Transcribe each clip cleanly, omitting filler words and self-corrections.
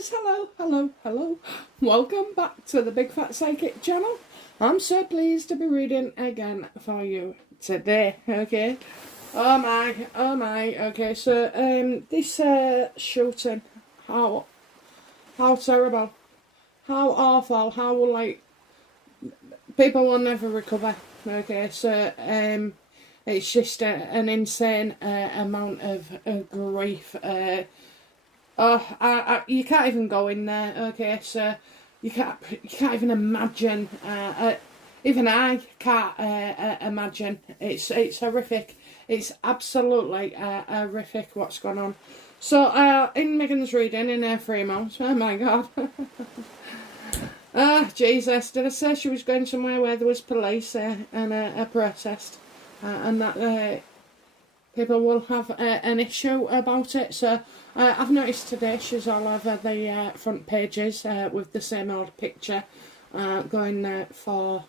guys, hello. Welcome back to the Big Fat Psychic channel. I'm so pleased to be reading again for you today, okay? Oh my, okay, so, this, shooting, how terrible, how awful, how, like, people will never recover, okay, so, it's just an insane amount of grief. You can't even go in there. Okay, so you can't even imagine. Even I can't imagine. It's horrific. It's absolutely horrific what's gone on. So in Meghan's reading in her 3 months. Oh my God. Jesus, did I say she was going somewhere where there was police and a protest and that people will have an issue about it? So I've noticed today she's all over the front pages with the same old picture going for...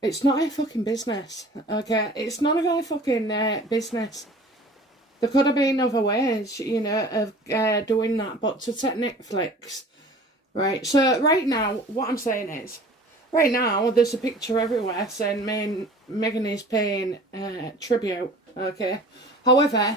It's not her fucking business, okay? It's none of her fucking business. There could have been other ways, you know, of doing that, but to take Netflix... Right, so right now, what I'm saying is, right now, there's a picture everywhere saying Meghan is paying tribute, okay? However,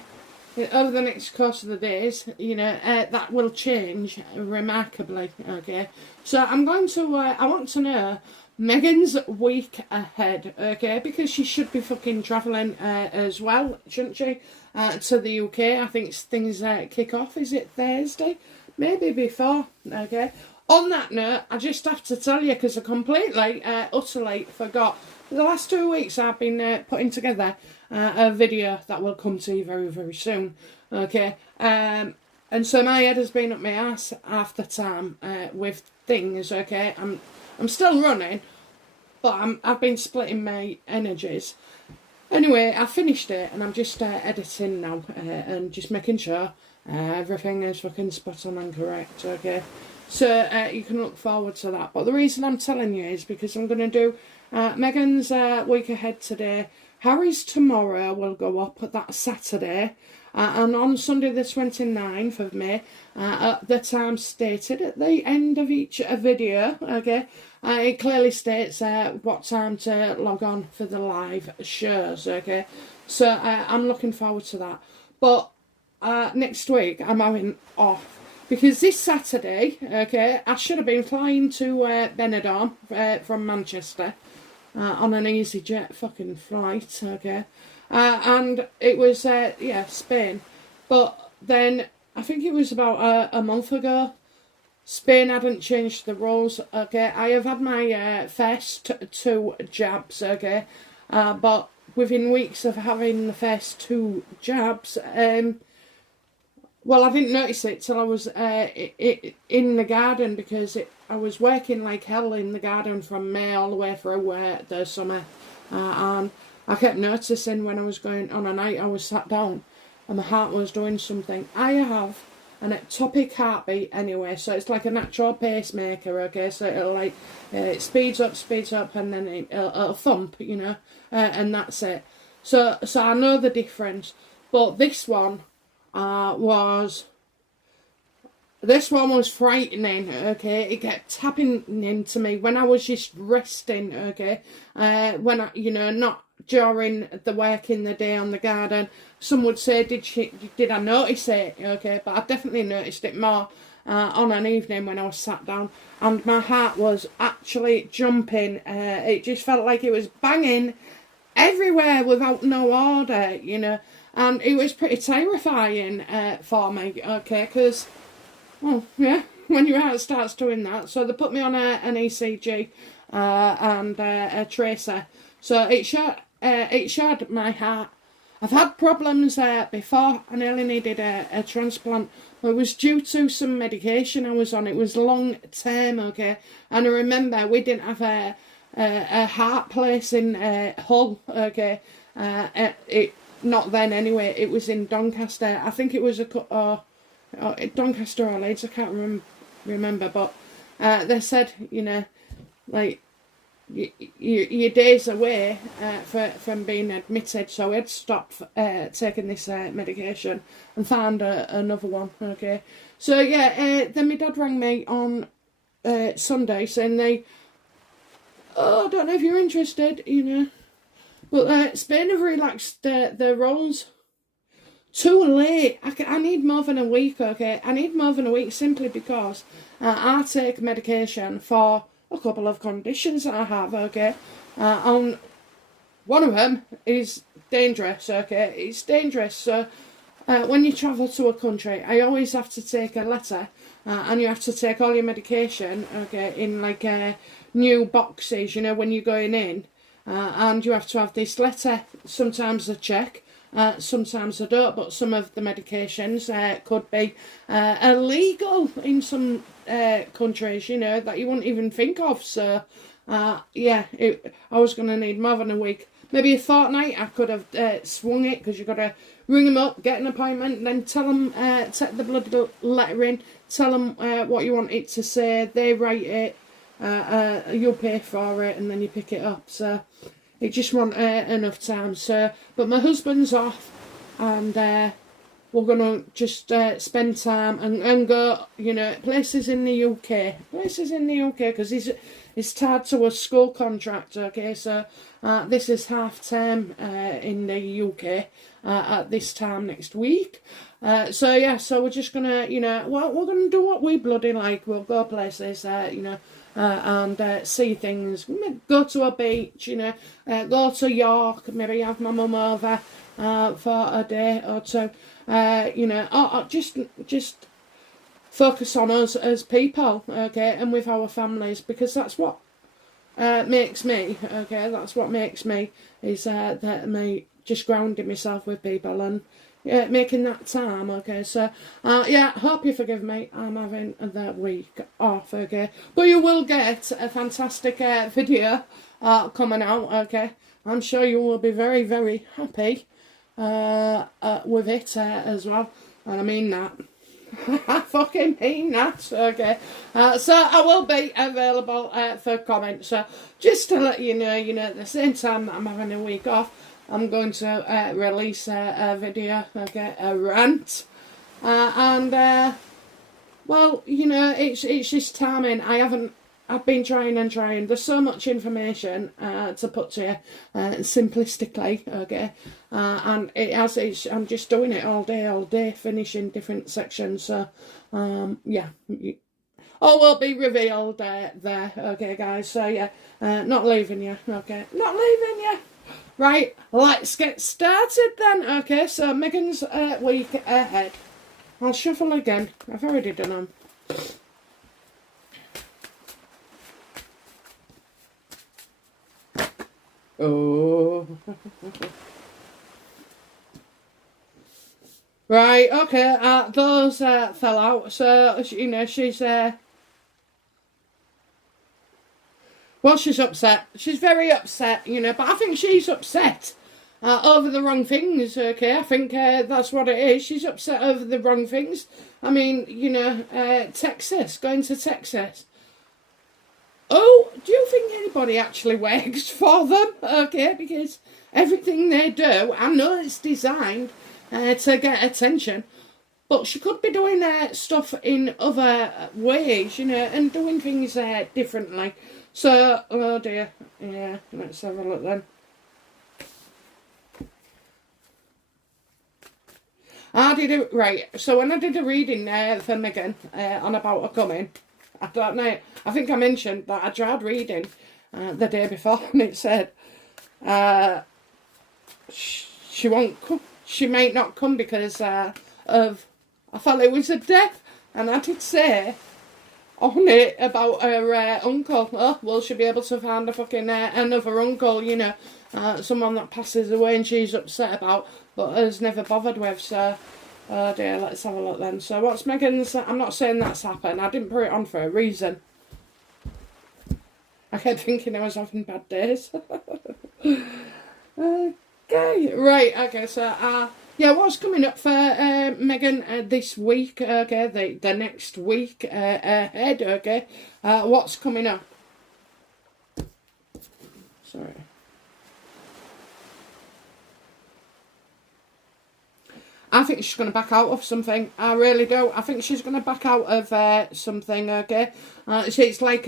over the next course of the days, you know, that will change remarkably, okay? So I'm going to, I want to know Meghan's week ahead, okay? Because she should be fucking travelling as well, shouldn't she? To the UK. I think things kick off, is it Thursday? Maybe before, okay? On that note, I just have to tell you, because I completely, utterly forgot. For the last 2 weeks, I've been putting together a video that will come to you very, very soon, okay? And so my head has been up my ass half the time with things, okay? I'm still running, but I've been splitting my energies. Anyway, I finished it, and I'm just editing now and just making sure everything is fucking spot on and correct, okay? So you can look forward to that. But the reason I'm telling you is because I'm going to do Meghan's week ahead today. Harry's tomorrow will go up that Saturday. And on Sunday the 29th of May, at the time stated at the end of each video, okay, it clearly states what time to log on for the live shows, okay. So I'm looking forward to that. But next week I'm having off. Because this Saturday, okay, I should have been flying to Benidorm from Manchester on an EasyJet fucking flight, okay. And it was, Spain. But then, I think it was about a month ago, Spain hadn't changed the rules, okay. I have had my first 2 jabs, okay. But within weeks of having the first 2 jabs, well, I didn't notice it till I was in the garden, because I was working like hell in the garden from May all the way through the summer. And I kept noticing when I was going on a night, I was sat down and my heart was doing something. I have an ectopic heartbeat anyway, so it's like a natural pacemaker, okay? So it'll like, it speeds up and then it'll thump, you know, and that's it. So I know the difference. But this one... This one was frightening, okay. It kept tapping into me when I was just resting, okay. When I, you know, not during the work in the day on the garden. Some would say, did I notice it, okay, but I definitely noticed it more on an evening when I was sat down, and my heart was actually jumping. It just felt like it was banging everywhere without no order, you know. And it was pretty terrifying for me, okay, because, well, yeah, when your heart starts doing that. So they put me on an ECG and a tracer. So it showed my heart. I've had problems before. I nearly needed a transplant. But it was due to some medication I was on. It was long term, okay. And I remember we didn't have a heart place in Hull, okay. Not then anyway, it was in Doncaster. I think it was Doncaster or Leeds, I can't remember, but they said, you know, like, your days away from being admitted, so I had stopped taking this medication and found another one. Okay, so yeah, then my dad rang me on Sunday saying I don't know if you're interested, but Spain have relaxed their rules. Too late. I need more than a week, okay? I need more than a week simply because I take medication for a couple of conditions that I have, okay? And one of them is dangerous, okay? It's dangerous. So when you travel to a country, I always have to take a letter and you have to take all your medication, okay, in like new boxes, when you're going in. And you have to have this letter. Sometimes I check. Sometimes I don't, but some of the medications could be illegal in some countries, that you wouldn't even think of. So, yeah, I was going to need more than a week. Maybe a fortnight. I could have swung it, because you've got to ring them up, get an appointment, then tell them, take the bloody letter in, tell them what you want it to say, they write it, you'll pay for it, and then you pick it up. So it just wasn't enough time. So, but my husband's off, and we're gonna just spend time and go, places in the UK, because he's tied to a school contract. Okay, so this is half term in the UK at this time next week. So yeah, so we're just gonna, we're gonna do what we bloody like. We'll go places, and see things. Go to a beach, go to York, maybe have my mum over for a day or two, or just focus on us as people, okay, and with our families, because that's what makes me, okay, that's what makes me, is that me just grounding myself with people and making that time, okay. So yeah, hope you forgive me, I'm having the week off, okay, but you will get a fantastic video coming out, okay. I'm sure you will be very, very happy with it as well, and I mean that. I fucking mean that, okay. So I will be available for comments. So just to let you know, at the same time that I'm having a week off, I'm going to release a video, okay, a rant, and well, it's just timing. I've been trying and trying. There's so much information to put to you, simplistically, okay, and I'm just doing it all day, finishing different sections. So, yeah, all will be revealed there, okay, guys. So yeah, not leaving you, okay, not leaving you. Right, let's get started then, okay. So Meghan's week ahead. I'll shuffle again. I've already done them. Oh. Right, okay, those fell out, so, she's, well, she's upset. She's very upset, but I think she's upset over the wrong things, okay? I think that's what it is. She's upset over the wrong things. I mean, Texas, going to Texas. Oh, do you think anybody actually works for them? Okay, because everything they do, I know it's designed to get attention, but she could be doing stuff in other ways, and doing things differently. So, oh dear, yeah, let's have a look then. Right, so when I did a reading for Meghan on about her coming, I don't know, I think I mentioned that I tried reading the day before, and it said she won't come, she might not come because of, I thought it was a death, and I did say on it about her uncle. Oh, will she be able to find a fucking another uncle, someone that passes away and she's upset about, but has never bothered with. So, oh dear, let's have a look then. So what's Meghan's, I'm not saying that's happened, I didn't put it on for a reason. I kept thinking I was having bad days. Okay, right, okay, so, yeah, what's coming up for Meghan this week, okay, the next week ahead, okay, what's coming up? Sorry. I think she's going to back out of something. I really do. I think she's going to back out of something, okay? It's like...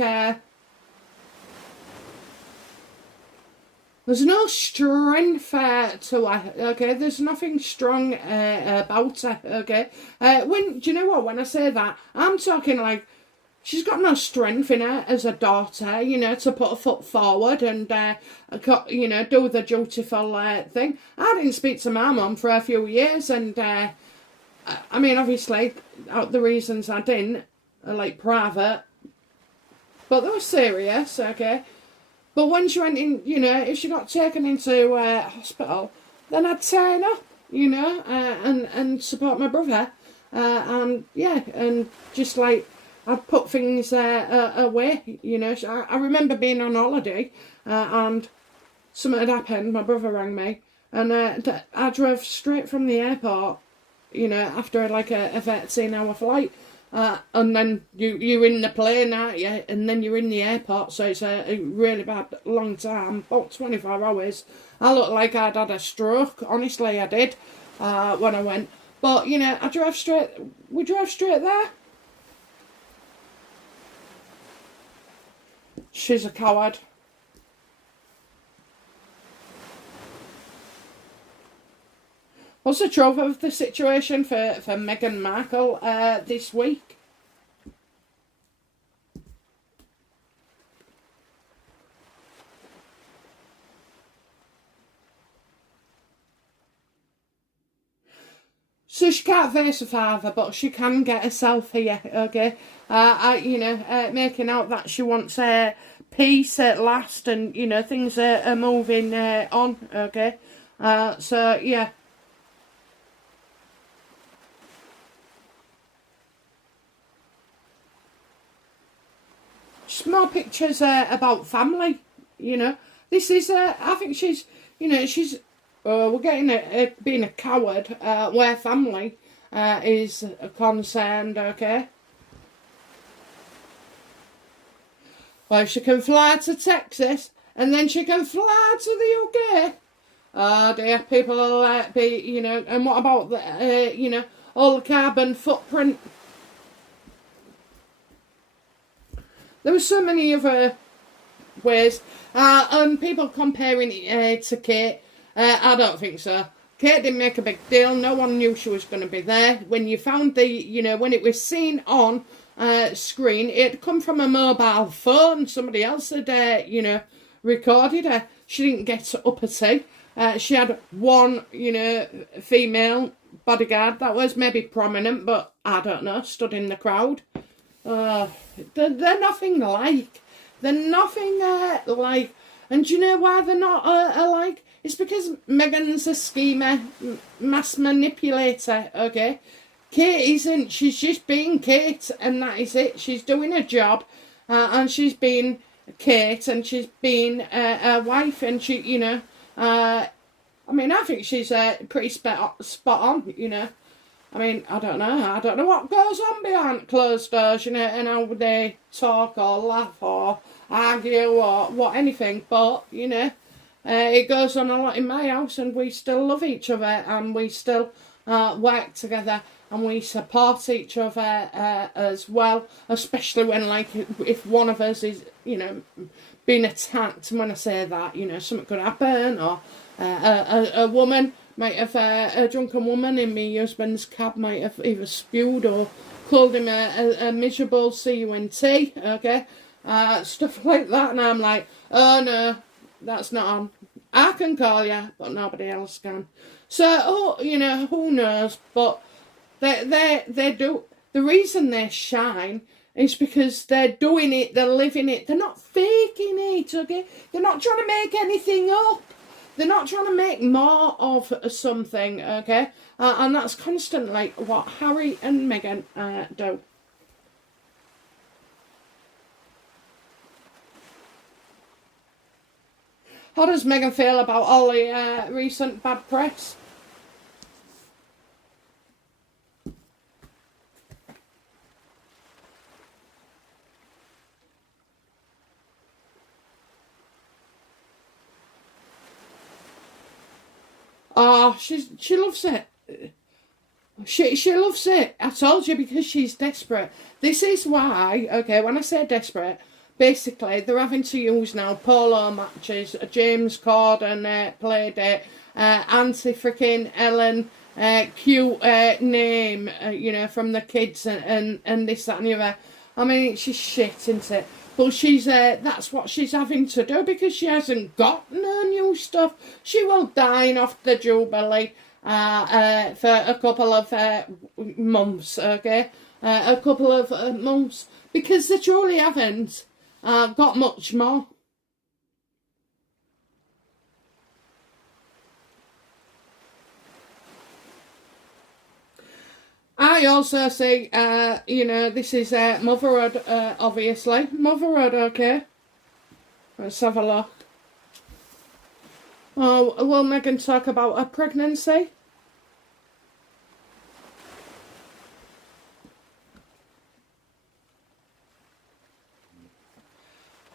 there's no strength to her, okay? There's nothing strong about her, okay? Do you know what? When I say that, I'm talking like she's got no strength in her as a daughter, you know, to put a foot forward and, you know, do the dutiful thing. I didn't speak to my mum for a few years, and, I mean, obviously, the reasons I didn't are, like, private, but they were serious, okay? But when she went in, you know, if she got taken into hospital, then I'd turn up, you know, and support my brother. And, yeah, and just, like, I'd put things away, you know. I remember being on holiday and something had happened. My brother rang me. And I drove straight from the airport, you know, after, like, a 13-hour flight. And then you're in the plane, aren't you? And then you're in the airport, so it's a really bad, long time, about 24 hours. I looked like I'd had a stroke, honestly I did, when I went. But, you know, we drove straight there. She's a coward. What's the truth of the situation for Meghan Markle this week? So she can't face her father, but she can get herself here, okay? You know, making out that she wants peace at last, and, you know, things are moving on, okay? So, yeah. Just more pictures about family, you know. This is, I think she's, you know, she's, we're getting being a coward where family is concerned, okay? Well, she can fly to Texas and then she can fly to the UK. Oh dear, people will be, you know, and what about the, you know, all the carbon footprint? There were so many other ways. And people comparing it to Kate. I don't think so. Kate didn't make a big deal. No one knew she was going to be there. When you found the, you know, when it was seen on screen, it had come from a mobile phone. Somebody else had, you know, recorded her. She didn't get up a tea. She had one, you know, female bodyguard that was maybe prominent, but I don't know, stood in the crowd. They're nothing like. They're nothing like. And do you know why they're not alike? It's because Meghan's a schemer, mass manipulator, okay? Kate isn't. She's just being Kate, and that is it. She's doing her job, and she's being Kate, and she's being a wife, and she, you know, I mean, I think she's pretty spot on, you know. I mean, I don't know what goes on behind closed doors, you know, and how they talk or laugh or argue or what, anything, but, you know, it goes on a lot in my house, and we still love each other, and we still work together, and we support each other as well, especially when, like, if one of us is, you know, being attacked. And when I say that, you know, something could happen, or a woman might have, a drunken woman in my husband's cab might have either spewed or called him a miserable cunt, okay, stuff like that, and I'm like, oh no, that's not on. I can call you, but nobody else can. So, oh, you know, who knows? But they do. The reason they shine is because they're doing it, they're living it. They're not faking it, okay? They're not trying to make anything up. They're not trying to make more of something, okay? And that's constantly what Harry and Meghan do. How does Meghan feel about all the recent bad press? Oh, she loves it. She loves it. I told you, because she's desperate. This is why, okay, when I say desperate, basically they're having to use now polo matches, James Corden played it, Auntie freaking Ellen, cute name, you know, from the kids and this, that and the other. I mean, she's shit, isn't it? But she's that's what she's having to do because she hasn't got no new stuff. She will dine off the jubilee for a couple of months, okay? A couple of months, because they truly haven't got much more. I also see, you know, this is motherhood, obviously. Motherhood, okay? Let's have a look. Oh, will Meghan talk about her pregnancy?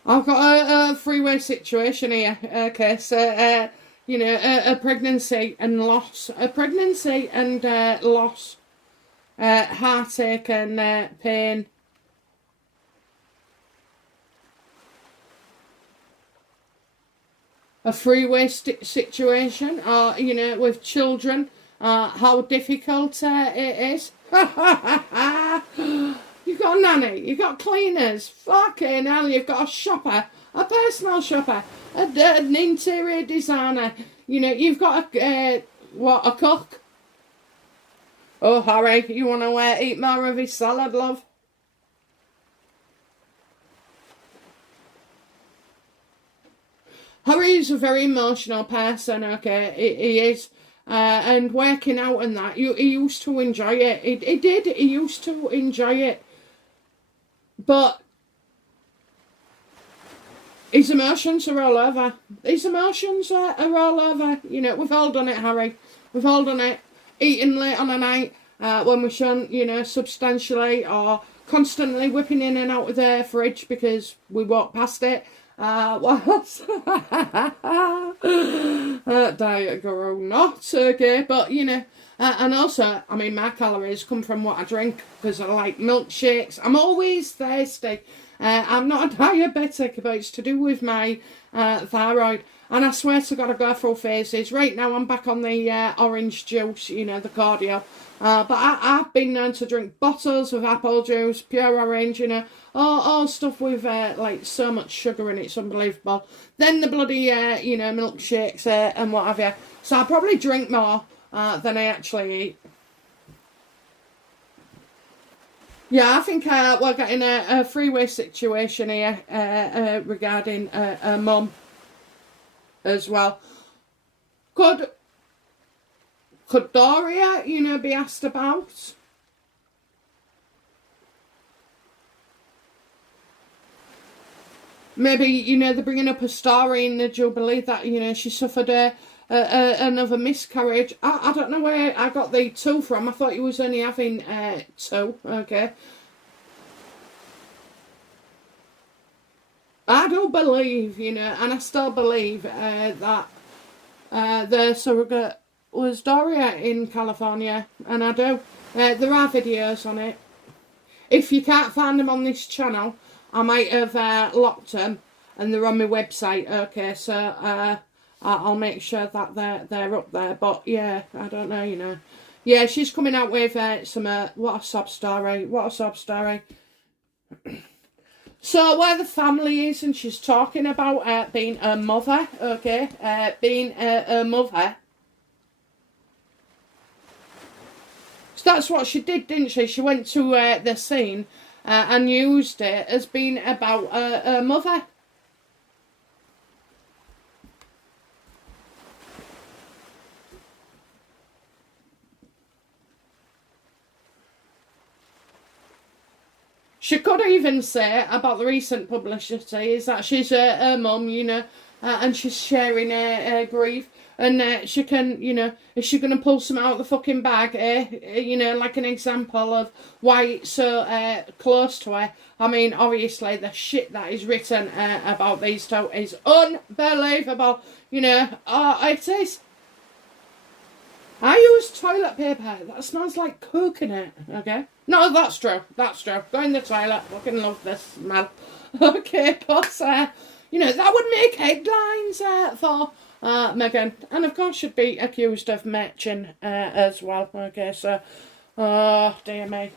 I've got a three-way situation here. Okay, so, you know, a pregnancy and loss. A pregnancy and loss. Heartache and pain. A three-way situation, or, you know, with children, how difficult it is. You've got a nanny, you've got cleaners, fucking hell, you've got a shopper, a personal shopper, an interior designer, you know, you've got a cook. Oh, Harry, you want to eat more of his salad, love? Harry's a very emotional person, okay? He is. And working out and that, he used to enjoy it. He did, he used to enjoy it. But his emotions are all over. His emotions are all over. You know, we've all done it, Harry. We've all done it. Eating late on a night when we shouldn't, you know, substantially, or constantly whipping in and out of the fridge because we walked past it. What else? Diet guru, not okay, but you know, and also, I mean, my calories come from what I drink because I like milkshakes. I'm always thirsty. I'm not a diabetic, but it's to do with my thyroid. And I swear to God, I go through phases. Right now, I'm back on the orange juice, you know, the cordial. But I've been known to drink bottles of apple juice, pure orange, you know, all stuff with, like, so much sugar in it. It's unbelievable. Then the bloody, you know, milkshakes and what have you. So I probably drink more than I actually eat. Yeah, I think we're getting a three-way situation here regarding a mum as well. Could Doria, you know, be asked about? Maybe, you know, they're bringing up a story in the Jubilee that, you know, she suffered another miscarriage. I don't know where I got the 2 from. I thought he was only having 2, okay. I do believe, you know, and I still believe that the surrogate was Doria in California, and I do. There are videos on it. If you can't find them on this channel, I might have locked them, and they're on my website, okay, so I'll make sure that they're up there, but yeah, I don't know, you know. Yeah, she's coming out with some, what a sob story, what a sob story. So where the family is, and she's talking about being a mother, okay, being a mother. So that's what she did, didn't she? She went to the scene and used it as being about a mother. She could even say about the recent publicity is that she's her mum, you know, and she's sharing her grief. And she can, you know, is she going to pull some out of the fucking bag, you know, like an example of why it's so close to her. I mean, obviously, the shit that is written about these two is unbelievable, you know. Oh, it is. toilet paper that smells like coconut, okay? No, that's true. Go in the toilet. Fucking love this smell. Okay, but, you know, that would make headlines for Meghan. And, of course, she'd be accused of matching as well. Okay, so, oh, dear me.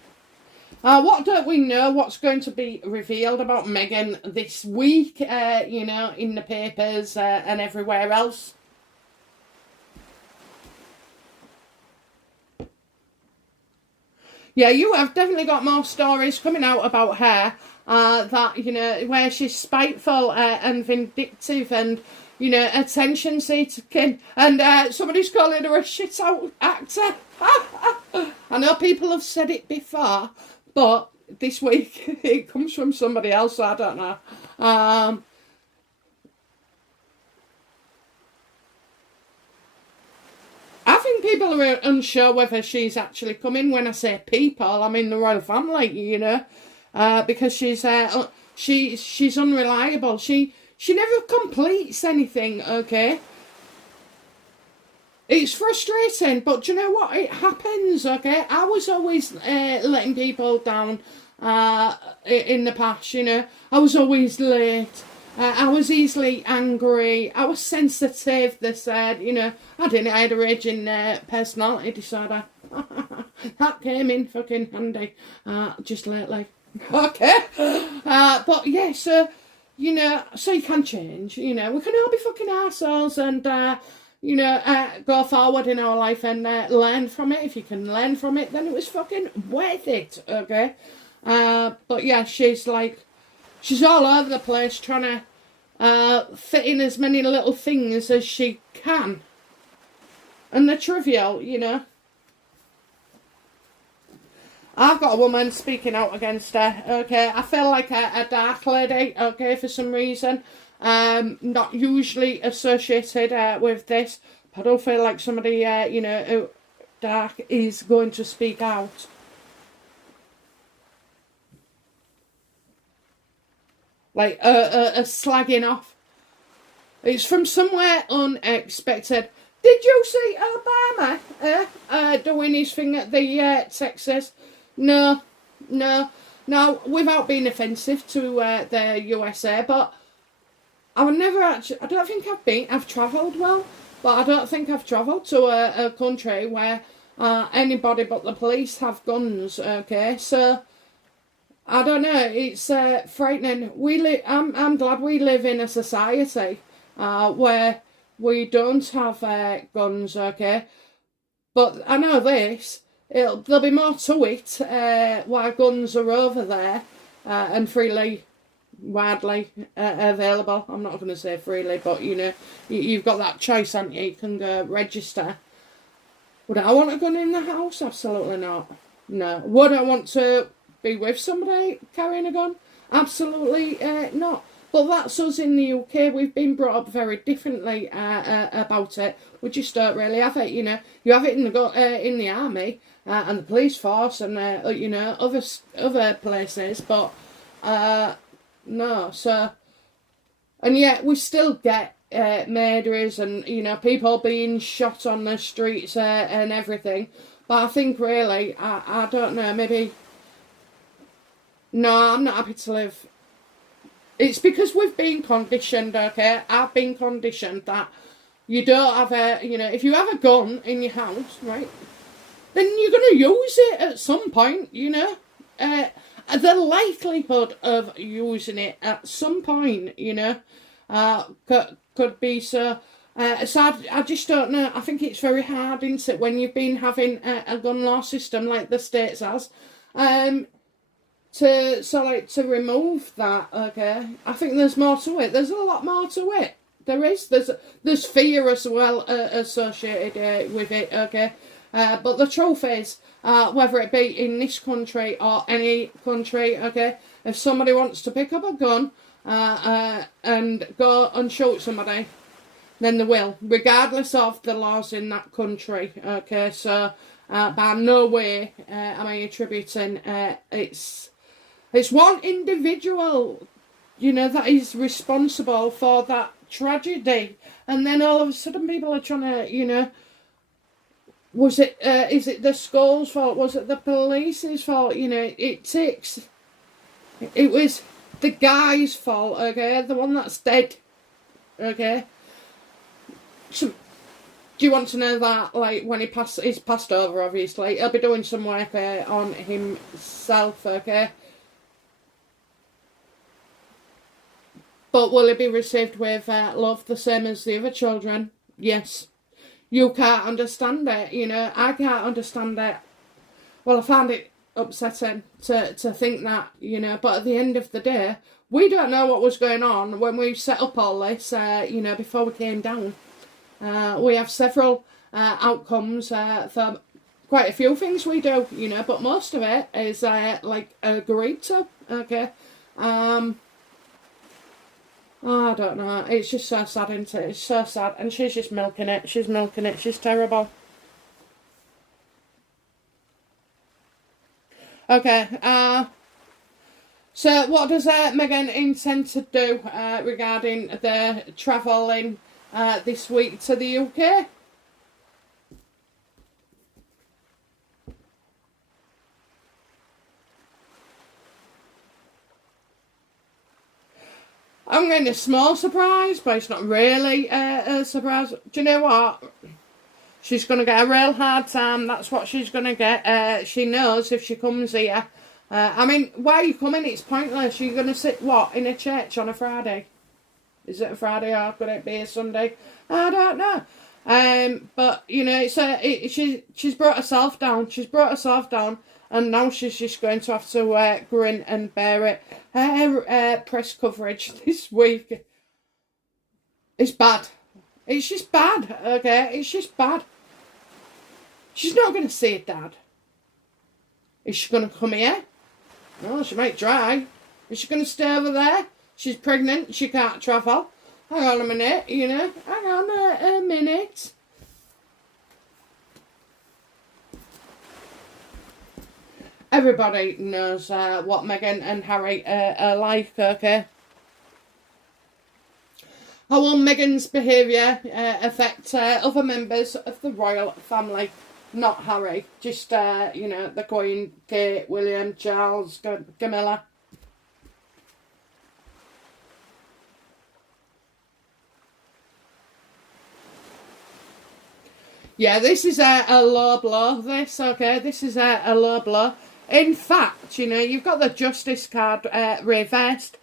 What don't we know what's going to be revealed about Meghan this week, you know, in the papers and everywhere else? Yeah, you have definitely got more stories coming out about her, that, you know, where she's spiteful and vindictive and, you know, attention seeking, and somebody's calling her a shit out actor. I know people have said it before, but this week it comes from somebody else, so I don't know. I think people are unsure whether she's actually coming. When I say people, I mean the royal family, you know, because she's unreliable. She never completes anything. Okay, it's frustrating, but do you know what? It happens. Okay, I was always letting people down in the past. You know, I was always late. I was easily angry. I was sensitive, they said. You know, I had a raging personality disorder. That came in fucking handy just lately. Okay. But yeah, so, you know, so you can change. You know, we can all be fucking arseholes and, you know, go forward in our life and learn from it. If you can learn from it, then it was fucking worth it, okay? But yeah, she's all over the place trying to fit in as many little things as she can. And they're trivial, you know. I've got a woman speaking out against her, okay. I feel like a dark lady, okay, for some reason. Not usually associated with this. But I don't feel like somebody, you know, who dark is going to speak out. Like, a slagging off. It's from somewhere unexpected. Did you see Obama doing his thing at the Texas? No, without being offensive to the USA, but I would never actually, I don't think I've travelled well, but I don't think I've travelled to a country where anybody but the police have guns, okay, so I don't know. It's frightening. I'm glad we live in a society where we don't have guns. Okay, but I know this. There'll be more to it. Why guns are over there and widely available. I'm not going to say freely, but you know, you've got that choice, haven't you? You can go register. Would I want a gun in the house? Absolutely not. No. Would I want to be with somebody carrying a gun? Absolutely not. But that's us in the UK. We've been brought up very differently about it. We just don't really have it, you know. You have it in the army and the police force and you know, other places, but no. So, and yet we still get murderers and, you know, people being shot on the streets and everything. But I think really, I don't know, maybe. No, I'm not happy to live. It's because we've been conditioned, okay? I've been conditioned that you don't have you know, if you have a gun in your house, right, then you're going to use it at some point, you know? The likelihood of using it at some point, you know, could be so. So I just don't know. I think it's very hard, isn't it, when you've been having a gun law system like the States has, to remove that, okay? I think there's more to it. There's a lot more to it. There is. There's fear as well associated with it, okay? But the truth is, whether it be in this country or any country, okay, if somebody wants to pick up a gun and go and shoot somebody, then they will, regardless of the laws in that country, okay? So, by no way am I attributing it's one individual, you know, that is responsible for that tragedy. And then all of a sudden people are trying to, you know, Was it, is it the school's fault? Was it the police's fault? You know, it was the guy's fault, okay? The one that's dead, okay? So, do you want to know that, like, when he's passed over, obviously, he'll be doing some work on himself, okay? But will he be received with love the same as the other children? Yes. You can't understand it, you know. I can't understand it. Well, I found it upsetting to think that, you know. But at the end of the day, we don't know what was going on when we set up all this, you know, before we came down. We have several outcomes for quite a few things we do, you know. But most of it is, like, agreed to, okay. Oh, I don't know. It's just so sad, isn't it? It's so sad. And she's just milking it. She's milking it. She's terrible. Okay. So what does Meghan intend to do regarding the travelling this week to the UK? I'm getting a small surprise, but it's not really a surprise. Do you know what? She's going to get a real hard time. That's what she's going to get. She knows if she comes here. I mean, why are you coming? It's pointless. You're going to sit, what, in a church on a Friday? Is it a Friday or could it be a Sunday? I don't know. But, you know, she's brought herself down. She's brought herself down. And now she's just going to have to grin and bear it. Her press coverage this week is bad. It's just bad, okay? It's just bad. She's not going to see her dad. Is she going to come here? No, she might try. Is she going to stay over there? She's pregnant. She can't travel. Hang on a minute, you know. Hang on a minute. Everybody knows what Meghan and Harry are like, okay? How will Meghan's behaviour affect other members of the royal family? Not Harry, just, you know, the Queen, Kate, William, Charles, Camilla. Yeah, this is a low blow, this, okay? This is a low blow. In fact, you know, you've got the justice card reversed.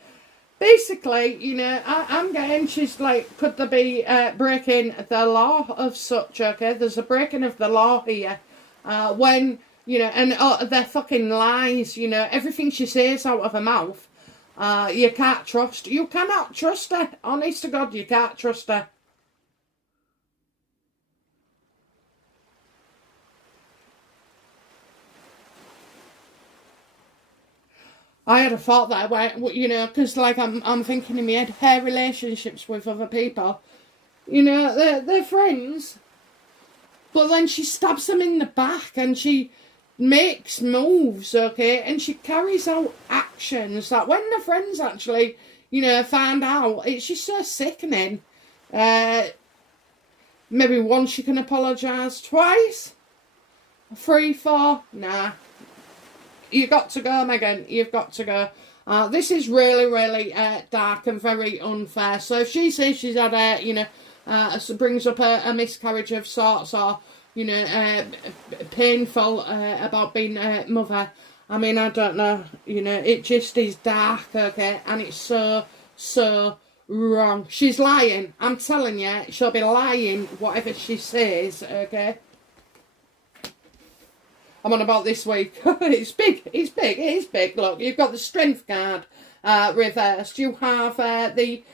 Basically, you know, I'm getting, she's like, could there be breaking the law of such, okay? There's a breaking of the law here. When, you know, and they're fucking lies, you know, everything she says out of her mouth, you can't trust. You cannot trust her. Honest to God, you can't trust her. I had a thought that way, you know, because like I'm thinking in my head, her relationships with other people, you know, they're friends, but then she stabs them in the back and she makes moves, okay, and she carries out actions that when the friends actually, you know, find out, it's just so sickening. Maybe once she can apologise, twice, 3, 4, nah. You've got to go, Meghan. You've got to go. This is really, really dark and very unfair. So if she says she's had a, you know, brings up a miscarriage of sorts or, you know, painful about being a mother, I mean, I don't know. You know, it just is dark, okay? And it's so, so wrong. She's lying. I'm telling you, she'll be lying whatever she says, okay? I'm on about this week. It's big. It's big. It is big. Look, you've got the strength card reversed. You have the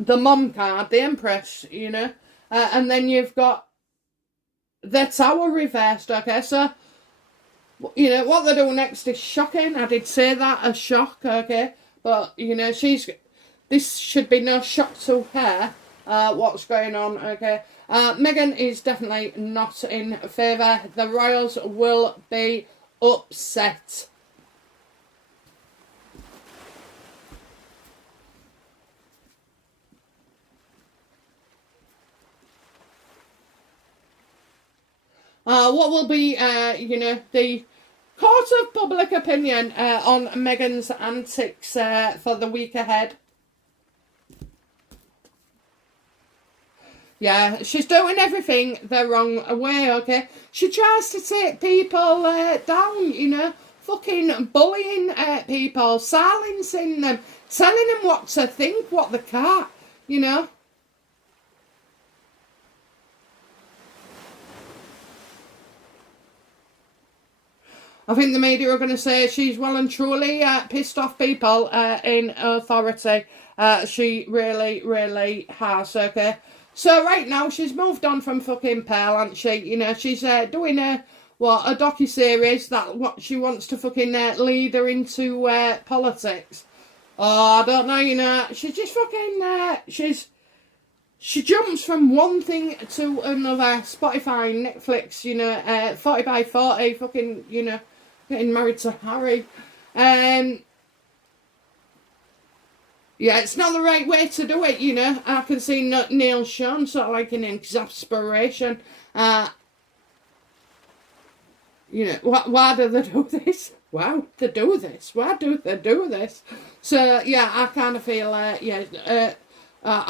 mum card, the Empress, you know. And then you've got the Tower reversed, okay. So, you know, what they do next is shocking. I did say that, a shock, okay. But, you know, this should be no shock to her, what's going on, okay. Meghan is definitely not in favour. The royals will be upset. what will be, you know, the court of public opinion on Meghan's antics for the week ahead. Yeah, she's doing everything the wrong way, okay? She tries to take people down, you know, fucking bullying people, silencing them, telling them what to think, what they can't, you know? I think the media are going to say she's well and truly pissed off people in authority. She really, really has, okay? So right now she's moved on from fucking Pearl, hasn't she? You know, she's doing a docuseries that what she wants to fucking lead her into politics. Oh, I don't know, you know, she's just fucking, she jumps from one thing to another, Spotify, Netflix, you know, 40 by 40, fucking, you know, getting married to Harry. Yeah, it's not the right way to do it, you know. I can see Neil Sean sort of like an exasperation. You know, why do they do this? Why do they do this? Why do they do this? So, yeah, I kind of feel, I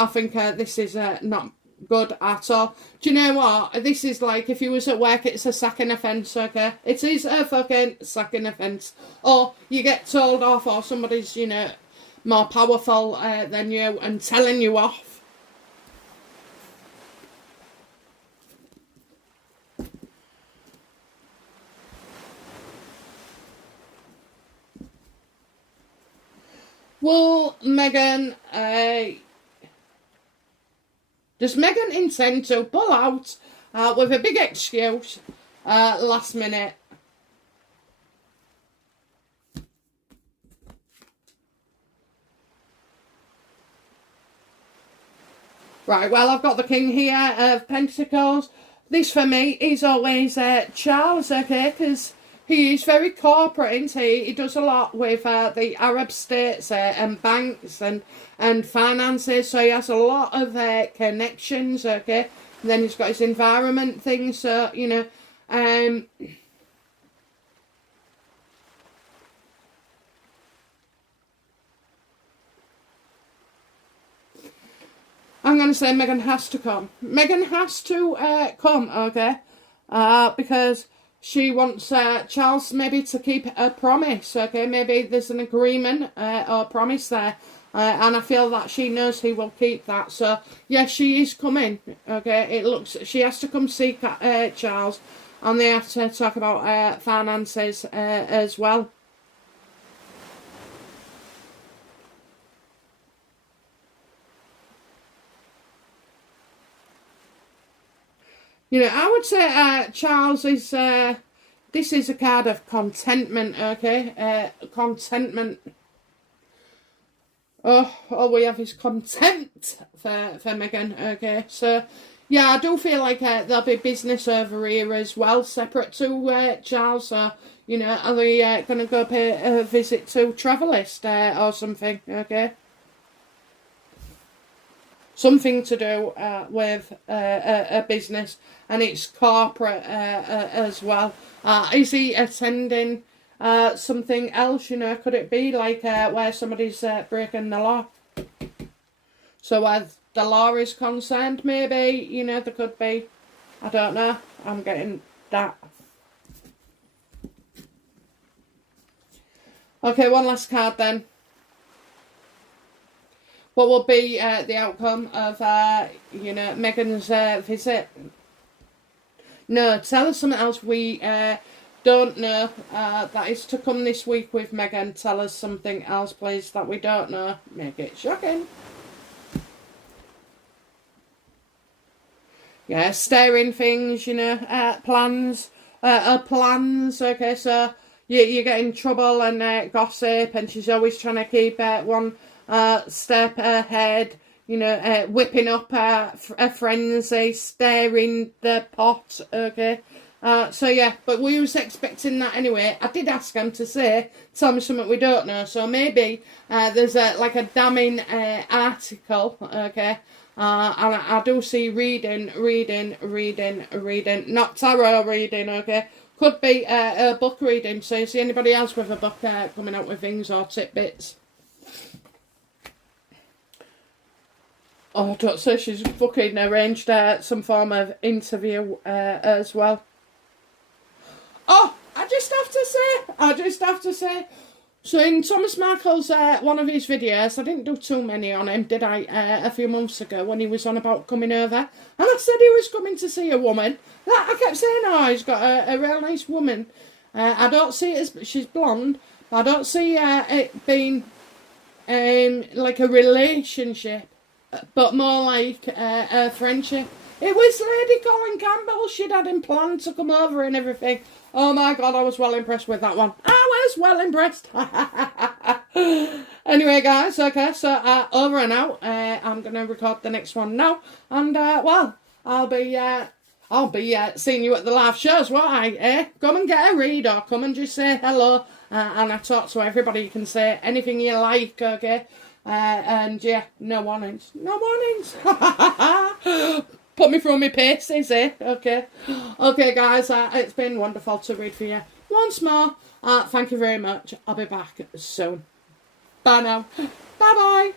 think this is not good at all. Do you know what? This is like if you was at work, it's a sacking offence, okay? It is a fucking sacking offence. Or you get told off, or somebody's, you know, more powerful than you and telling you off. Well, Meghan, does Meghan intend to pull out with a big excuse last minute? Right, well, I've got the King here of Pentacles. This, for me, is always Charles, okay, because he is very corporate, isn't he? He does a lot with the Arab states and banks and finances, so he has a lot of connections, okay? And then he's got his environment thing, so, you know, I'm going to say Meghan has to come. Meghan has to come, okay? Because she wants Charles maybe to keep a promise, okay? Maybe there's an agreement or promise there. And I feel that she knows he will keep that. So, yes, she is coming, okay? It looks, she has to come see Charles. And they have to talk about finances as well. You know, I would say Charles is, this is a card of contentment, okay? Contentment. All we have is contempt for Meghan, okay? So, yeah, I do feel like there'll be business over here as well, separate to Charles. So, you know, are they going to go pay a visit to Travelist or something, okay? Something to do with a business, and it's corporate as well. Is he attending something else, you know? Could it be like where somebody's breaking the law? So where the law is concerned, maybe, you know, there could be. I don't know. I'm getting that. Okay, one last card then. What will be the outcome of, you know, Meghan's visit? No, tell us something else we don't know that is to come this week with Meghan. Tell us something else, please, that we don't know. Make it shocking. Yeah, staring things, you know, plans, okay, so you get in trouble and gossip, and she's always trying to keep one step ahead, you know, whipping up a frenzy, stirring the pot, okay. So yeah, but we was expecting that anyway. I did ask him to tell me something we don't know, so maybe there's like a damning article, okay, And I do see reading, not tarot reading, okay? Could be a book reading. So you see anybody else with a book coming out with things or tidbits? Oh, don't say she's fucking arranged some form of interview as well. Oh, I just have to say, so in Thomas Markle's, one of his videos, I didn't do too many on him, did I, a few months ago when he was on about coming over, and I said he was coming to see a woman. I kept saying, oh, he's got a real nice woman. I don't see it as, she's blonde, but I don't see it being like a relationship, but more like a friendship. It was Lady Colin Campbell. She'd had him planned to come over and everything. Oh my God, I was well impressed with that one. I was well impressed. Anyway, guys, okay, so over and out. I'm going to record the next one now. And, well, I'll be seeing you at the live shows, won't I? Come and get a read or come and just say hello. And I talk to everybody. You can say anything you like, okay? And, yeah, no warnings. No warnings. Put me through my paces, Okay. Okay, guys, it's been wonderful to read for you once more. Thank you very much. I'll be back soon. Bye now. Bye-bye.